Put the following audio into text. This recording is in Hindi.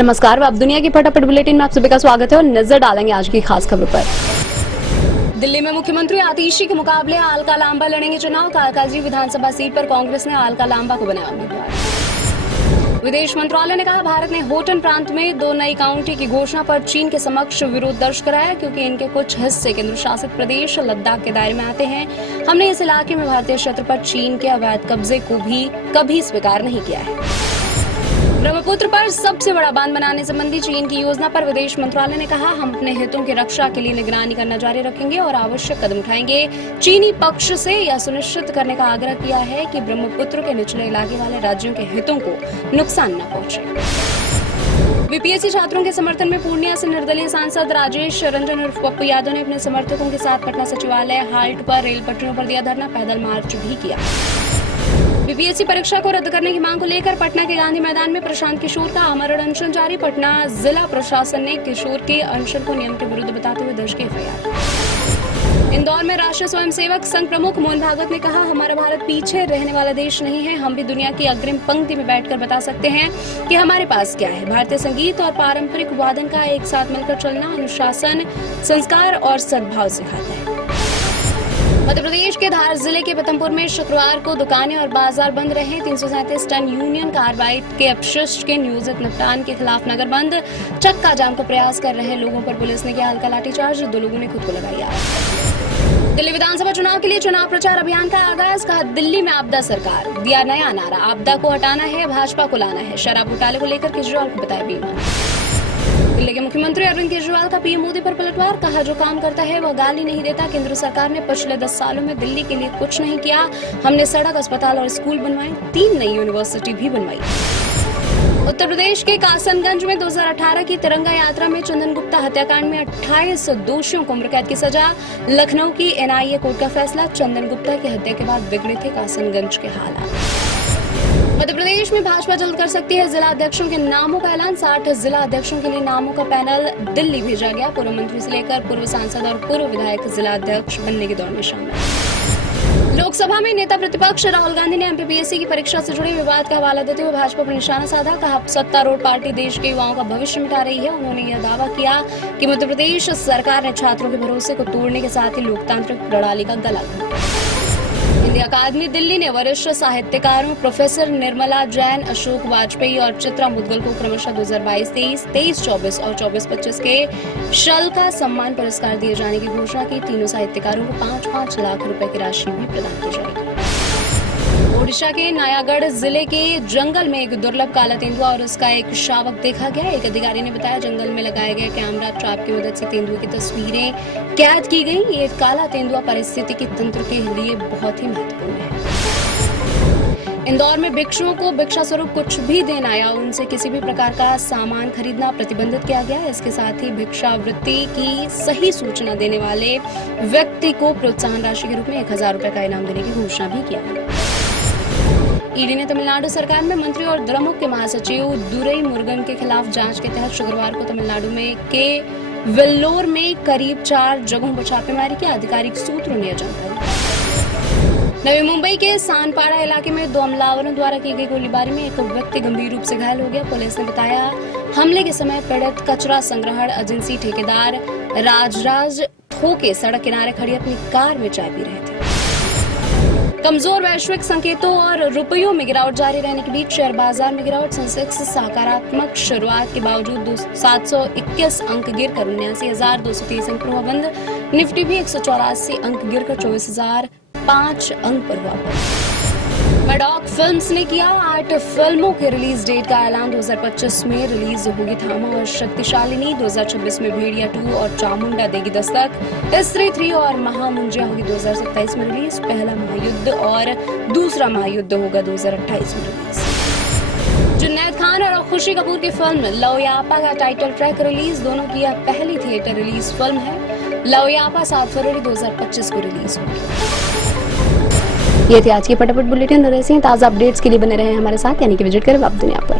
नमस्कार, अब दुनिया की फटाफट बुलेटिन में आप सभी का स्वागत है और नजर डालेंगे आज की खास खबर पर। दिल्ली में मुख्यमंत्री आतिशी के मुकाबले अलका लांबा लड़ेंगे चुनाव। कालकाजी विधानसभा सीट पर कांग्रेस ने अलका लांबा को बनाया उम्मीदवार। विदेश मंत्रालय ने कहा, भारत ने होटन प्रांत में 2 नई काउंटी की घोषणा पर चीन के समक्ष विरोध दर्ज कराया, क्योंकि इनके कुछ हिस्से केंद्र शासित प्रदेश लद्दाख के दायरे में आते हैं। हमने इस इलाके में भारतीय क्षेत्र पर चीन के अवैध कब्जे को भी कभी स्वीकार नहीं किया है। ब्रह्मपुत्र पर सबसे बड़ा बांध बनाने संबंधी चीन की योजना पर विदेश मंत्रालय ने कहा, हम अपने हितों की रक्षा के लिए निगरानी करना जारी रखेंगे और आवश्यक कदम उठाएंगे। चीनी पक्ष से यह सुनिश्चित करने का आग्रह किया है कि ब्रह्मपुत्र के निचले इलाके वाले राज्यों के हितों को नुकसान न पहुंचे। बीपीएससी छात्रों के समर्थन में पूर्णिया से निर्दलीय सांसद राजेश रंजन उर्फ पप्पू यादव ने अपने समर्थकों के साथ पटना सचिवालय हाल्ट पर रेल पटरियों पर दिया धरना, पैदल मार्च भी किया। बीपीएससी परीक्षा को रद्द करने की मांग को लेकर पटना के गांधी मैदान में प्रशांत किशोर का आमरण अनशन जारी। पटना जिला प्रशासन ने किशोर के अनशन को नियम के विरुद्ध बताते हुए दर्ज की एफआईआर। इंदौर में राष्ट्रीय स्वयंसेवक संघ प्रमुख मोहन भागवत ने कहा, हमारा भारत पीछे रहने वाला देश नहीं है। हम भी दुनिया की अग्रिम पंक्ति में बैठकर बता सकते हैं कि हमारे पास क्या है। भारतीय संगीत और पारंपरिक वादन का एक साथ मिलकर चलना अनुशासन, संस्कार और सद्भाव सिखाता है। मध्य प्रदेश के धार जिले के पतमपुर में शुक्रवार को दुकानें और बाजार बंद रहे। 337 टन यूनियन कार्बाइड के अपशिष्ट के नियोजित निपटान के खिलाफ नगर बंद, चक्का जाम का प्रयास कर रहे लोगों पर पुलिस ने किया हल्का लाठीचार्ज, 2 लोगों ने खुद को लगाई आग। दिल्ली विधानसभा चुनाव के लिए चुनाव प्रचार अभियान का आगाज। कहा, दिल्ली में आपदा सरकार, दिया नया नारा, आपदा को हटाना है, भाजपा को लाना है। शराब घोटाले को लेकर केजरीवाल को बताया बेईमान। दिल्ली के मुख्यमंत्री अरविंद केजरीवाल का पीएम मोदी पर पलटवार। कहा, जो काम करता है वह गाली नहीं देता। केंद्र सरकार ने पिछले 10 सालों में दिल्ली के लिए कुछ नहीं किया। हमने सड़क, अस्पताल और स्कूल बनवाए, 3 नई यूनिवर्सिटी भी बनवाई। उत्तर प्रदेश के कासनगंज में 2018 की तिरंगा यात्रा में चंदन गुप्ता हत्याकांड में 28 दोषियों को उम्र कैद की सजा। लखनऊ की एनआईए कोर्ट का फैसला, चंदन गुप्ता की हत्या के बाद बिगड़े थे कासनगंज के हालात। मध्य प्रदेश में भाजपा जल्द कर सकती है जिला अध्यक्षों के नामों का ऐलान। 60 जिला अध्यक्षों के लिए नामों का पैनल दिल्ली भेजा गया। पूर्व मंत्री से लेकर पूर्व सांसद और पूर्व विधायक जिला अध्यक्ष बनने के दौर में शामिल। लोकसभा में नेता प्रतिपक्ष राहुल गांधी ने एमपीपीएससी की परीक्षा से जुड़े विवाद का हवाला देते हुए भाजपा पर निशाना साधा। कहा, सत्तारूढ़ पार्टी देश के युवाओं का भविष्य मिटा रही है। उन्होंने यह दावा किया कि मध्य प्रदेश सरकार ने छात्रों के भरोसे को तोड़ने के साथ ही लोकतांत्रिक प्रणाली का गला घोटा। हिंदी अकादमी दिल्ली ने वरिष्ठ साहित्यकारों प्रोफेसर निर्मला जैन, अशोक वाजपेयी और चित्रा मुदगल को क्रमशः 2022-23, 23-24 और 24-25 के शल्का सम्मान पुरस्कार दिए जाने की घोषणा की। तीनों साहित्यकारों को 5-5 लाख रुपए की राशि भी प्रदान की जाएगी। ओडिशा के नायागढ़ जिले के जंगल में एक दुर्लभ काला तेंदुआ और उसका एक शावक देखा गया। एक अधिकारी ने बताया, जंगल में लगाए गए कैमरा ट्रैप की मदद से तेंदुए की तस्वीरें कैद की गई। ये काला तेंदुआ पारिस्थितिकी तंत्र के लिए बहुत ही महत्वपूर्ण है। इंदौर में भिक्षुओं को भिक्षा स्वरूप कुछ भी देना या उनसे किसी भी प्रकार का सामान खरीदना प्रतिबंधित किया गया। इसके साथ ही भिक्षावृत्ति की सही सूचना देने वाले व्यक्ति को प्रोत्साहन राशि के रूप में 1000 रुपए का इनाम देने की घोषणा भी किया। ईडी ने तमिलनाडु सरकार में मंत्री और द्रमुक के महासचिव दुरई मुरुगन के खिलाफ जांच के तहत शुक्रवार को तमिलनाडु में के वेल्लोर में करीब 4 जगहों पर छापेमारी की। आधिकारिक सूत्रों ने जानकारी दी। नवी मुंबई के सानपाड़ा इलाके में 2 हमलावरों द्वारा की गई गोलीबारी में एक व्यक्ति गंभीर रूप से घायल हो गया। पुलिस ने बताया, हमले के समय पीड़ित कचरा संग्रहण एजेंसी ठेकेदार राजराज थोके सड़क किनारे खड़ी अपनी कार में चाय पी रहे थे। कमजोर वैश्विक संकेतों और रुपयों में गिरावट जारी रहने के बीच शेयर बाजार में गिरावट। सेंसेक्स सकारात्मक शुरुआत के बावजूद 721 अंक गिरकर 79,230 अंक पर हुआ बंद। निफ्टी भी 184 अंक गिरकर 24,005 अंक पर हुआ बंद। मैडॉक फिल्म्स ने किया 8 फिल्मों के रिलीज डेट का ऐलान। 2025 में रिलीज होगी थामा और शक्तिशालिनी, 2026 में भेड़िया 2 और चामुंडा देगी दस्तक, स्त्री 3 और महामुंजिया होगी 2027 में रिलीज। पहला महायुद्ध और दूसरा महायुद्ध होगा 2028 में रिलीज। जुन्नैद खान और खुशी कपूर की फिल्म लवयापा का टाइटल ट्रैक रिलीज। दोनों की यह पहली थिएटर रिलीज फिल्म है। लवयापा 7 फरवरी 2025 को रिलीज होगी। ये थी आज की फटाफट बुलेटिन। ऐसे ताज़ा अपडेट्स के लिए बने रहे हमारे साथ, यानी कि विजिट करें अब दुनिया पर।